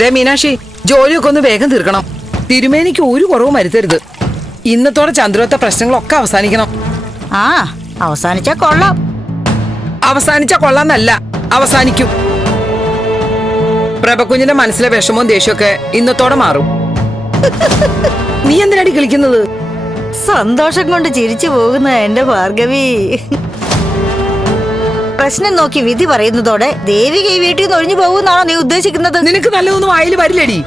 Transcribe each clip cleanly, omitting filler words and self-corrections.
ദേ മീനാക്ഷി, ജോലിയൊക്കെ ഒന്ന് വേഗം തീർക്കണം. തിരുമേനിക്ക് ഒരു കുറവും വരുത്തരുത്. ഇന്നത്തോടെ ചന്ദ്രത്തെ പ്രശ്നങ്ങളൊക്കെ അവസാനിക്കണം. ആ, അവസാനിച്ചാ കൊള്ളാം. അവസാനിച്ച കൊള്ളാന്നല്ല, അവസാനിക്കും. പ്രഭകുഞ്ഞിന്റെ മനസ്സിലെ വിഷമവും ദേഷ്യമൊക്കെ ഇന്നത്തോടെ മാറും. നീ എന്തിനാടി കളിക്കുന്നത്? സന്തോഷം കൊണ്ട് ചിരിച്ചു പോകുന്ന എന്റെ ഭാർഗവി. പ്രശ്നം നോക്കി വിധി പറയുന്നതോടെ ദേവിക ഈ വീട്ടിൽ നിന്ന് ഒഴിഞ്ഞു പോകുന്നാണോ നീ ഉദ്ദേശിക്കുന്നത്? നിനക്ക് നല്ലതൊന്നും വായിൽ വരില്ലടി.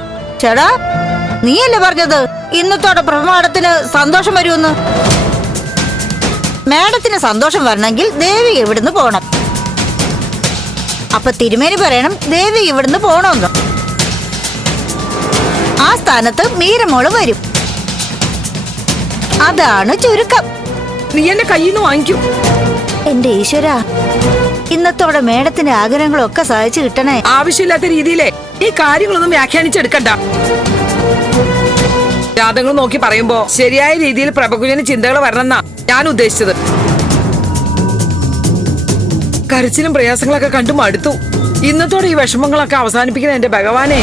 ചേടാ, നീയല്ലേ പറഞ്ഞത് ഇന്നത്തോടെ പ്രമാടത്തിന് സന്തോഷം വരുമെന്ന്? മേഡത്തിന് സന്തോഷം വരണമെങ്കിൽ ദേവിക ഇവിടുന്ന് പോണം. അപ്പൊ തിരുമേനി പറയണം ദേവിക ഇവിടുന്ന് പോണമെന്ന്. ആ സ്ഥാനത്ത് മീരമോള് വരും. അതാണ് ചുരുക്കം. നീ എന്റെ കയ്യിൽ നിന്ന് വാങ്ങിക്കും. എന്റെ ഈശ്വര, ഇന്നത്തോടെ മേഡത്തിന്റെ ആഗ്രഹങ്ങളൊക്കെ സാധിച്ചു കിട്ടണേ. ആവശ്യമില്ലാത്ത രീതിയിലേ ഈ കാര്യങ്ങളൊന്നും വ്യാഖ്യാനിച്ചെടുക്കണ്ട. ജാതകങ്ങൾ നോക്കി പറയുമ്പോ ശരിയായ രീതിയിൽ പ്രഭകുഞ്ഞന് ചിന്തകൾ വരണമെന്നാ ഞാൻ ഉദ്ദേശിച്ചത്. കരച്ചിലും പ്രയാസങ്ങളൊക്കെ കണ്ടു മടുത്തു. ഇന്നത്തോടെ ഈ വിഷമങ്ങളൊക്കെ അവസാനിപ്പിക്കുന്ന എന്റെ ഭഗവാനെ.